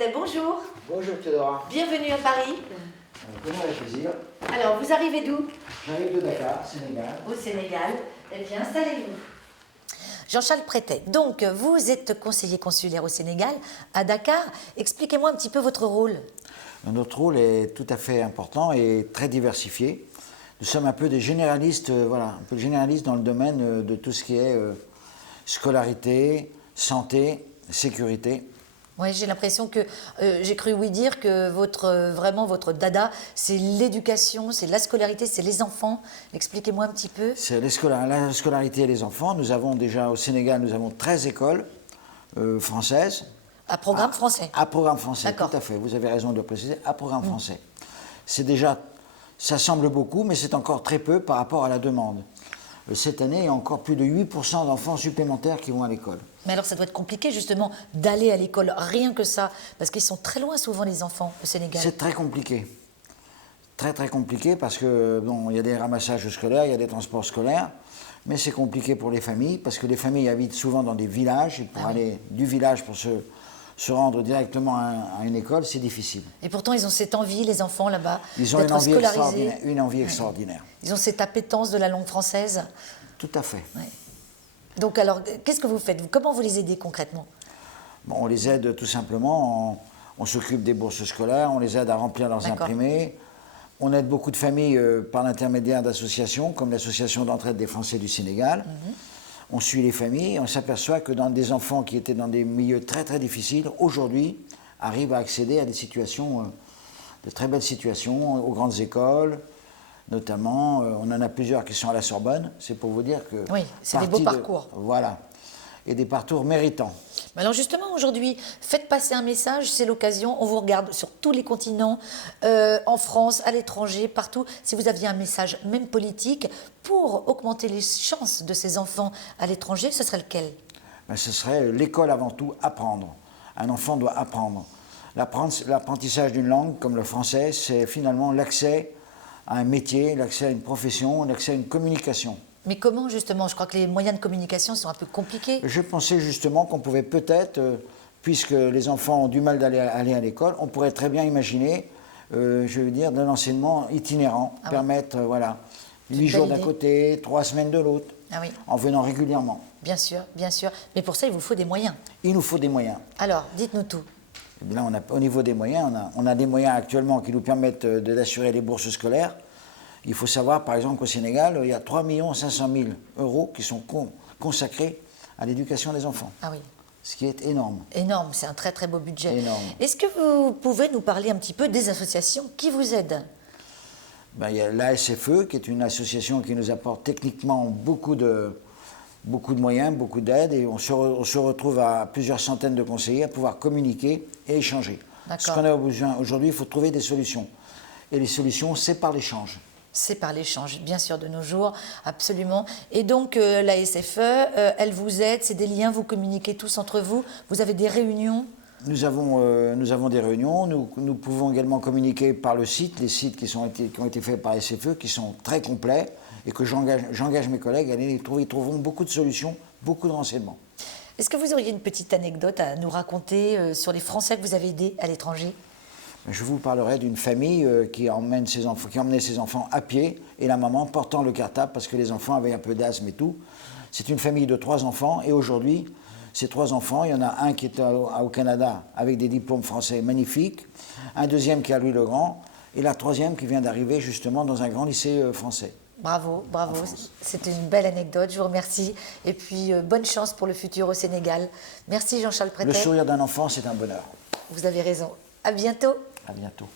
Prétet, bonjour. Bonjour Théodora. Bienvenue à Paris. Avec plaisir. Alors, vous arrivez d'où? J'arrive de Dakar, Sénégal. Au Sénégal. Eh bien, installez-vous. Jean-Charles Prétet, donc vous êtes conseiller consulaire au Sénégal, à Dakar. Expliquez-moi un petit peu votre rôle. Notre rôle est tout à fait important et très diversifié. Nous sommes un peu des généralistes, voilà, un peu généralistes dans le domaine de tout ce qui est scolarité, santé, sécurité. Oui, j'ai l'impression que, j'ai cru oui dire que vraiment votre dada, c'est l'éducation, c'est la scolarité, c'est les enfants. Expliquez-moi un petit peu. C'est la scolarité et les enfants. Nous avons déjà au Sénégal, nous avons 13 écoles françaises. À programme français. À programme français, D'accord. tout à fait. Vous avez raison de le préciser, à programme français. C'est déjà, ça semble beaucoup, mais c'est encore très peu par rapport à la demande. Cette année, il y a encore plus de 8% d'enfants supplémentaires qui vont à l'école. Mais alors ça doit être compliqué justement d'aller à l'école, rien que ça, parce qu'ils sont très loin souvent les enfants au Sénégal. C'est très compliqué. Très très compliqué parce que bon, il y a des ramassages scolaires, il y a des transports scolaires, mais c'est compliqué pour les familles parce que les familles habitent souvent dans des villages et pour aller du village pour se rendre directement à une école, c'est difficile. Et pourtant ils ont cette envie, les enfants là-bas, Ils ont d'être scolarisés. une envie extraordinaire. Ils ont cette appétence de la langue française. Tout à fait. Ouais. Donc alors, qu'est-ce que vous faites? Comment vous les aidez concrètement? Bon, on les aide tout simplement, on s'occupe des bourses scolaires, on les aide à remplir leurs imprimés. On aide beaucoup de familles par l'intermédiaire d'associations, comme l'association d'entraide des Français du Sénégal. On suit les familles, on s'aperçoit que des enfants qui étaient dans des milieux très très difficiles, aujourd'hui, arrivent à accéder à des situations, de très belles situations, aux grandes écoles. Notamment, on en a plusieurs qui sont à la Sorbonne, c'est pour vous dire que... Oui, c'est des beaux parcours. Voilà, et des parcours méritants. Mais alors justement, aujourd'hui, faites passer un message, c'est l'occasion, on vous regarde sur tous les continents, en France, à l'étranger, partout. Si vous aviez un message, même politique, pour augmenter les chances de ces enfants à l'étranger, ce serait lequel? Ben, ce serait l'école avant tout, apprendre. Un enfant doit apprendre. L'apprentissage d'une langue, comme le français, c'est finalement l'accès à un métier, l'accès à une profession, l'accès à une communication. Mais comment justement? Je crois que les moyens de communication sont un peu compliqués. Je pensais justement qu'on pouvait peut-être, puisque les enfants ont du mal d'aller à l'école, on pourrait très bien imaginer, je veux dire, de l'enseignement itinérant, permettre, voilà, 8 jours d'un côté, 3 semaines de l'autre, en venant régulièrement. Bien sûr, bien sûr. Mais pour ça, il vous faut des moyens. Il nous faut des moyens. Alors, dites-nous tout. Là, au niveau des moyens, on a des moyens actuellement qui nous permettent d'assurer les bourses scolaires. Il faut savoir, par exemple, qu'au Sénégal, il y a 3 500 000 € qui sont consacrés à l'éducation des enfants. Ah oui. Ce qui est énorme. Énorme, c'est un très très beau budget. Énorme. Est-ce que vous pouvez nous parler un petit peu des associations qui vous aident? Ben, il y a l'ASFE, qui est une association qui nous apporte techniquement beaucoup de moyens, beaucoup d'aide, et on se retrouve à plusieurs centaines de conseillers à pouvoir communiquer et échanger. Ce qu'on a besoin aujourd'hui, il faut trouver des solutions. Et les solutions, c'est par l'échange. C'est par l'échange, bien sûr, de nos jours, absolument. Et donc, la SFE, elle vous aide, c'est des liens, vous communiquez tous entre vous, vous avez des réunions? Nous avons des réunions, nous pouvons également communiquer par le site, les sites qui ont été faits par la SFE, qui sont très complets, et que j'engage mes collègues à aller les trouver. Ils trouveront beaucoup de solutions, beaucoup de renseignements. Est-ce que vous auriez une petite anecdote à nous raconter sur les Français que vous avez aidés à l'étranger? Je vous parlerai d'une famille qui emmenait ses enfants à pied et la maman portant le cartable parce que les enfants avaient un peu d'asthme et tout. C'est une famille de 3 enfants et aujourd'hui, ces 3 enfants, il y en a un qui est au Canada avec des diplômes français magnifiques, un deuxième qui est à Louis-le-Grand et la troisième qui vient d'arriver justement dans un grand lycée français. Bravo, bravo, c'était une belle anecdote, je vous remercie. Et puis, bonne chance pour le futur au Sénégal. Merci Jean-Charles Prétet. Le sourire d'un enfant, c'est un bonheur. Vous avez raison. À bientôt. À bientôt.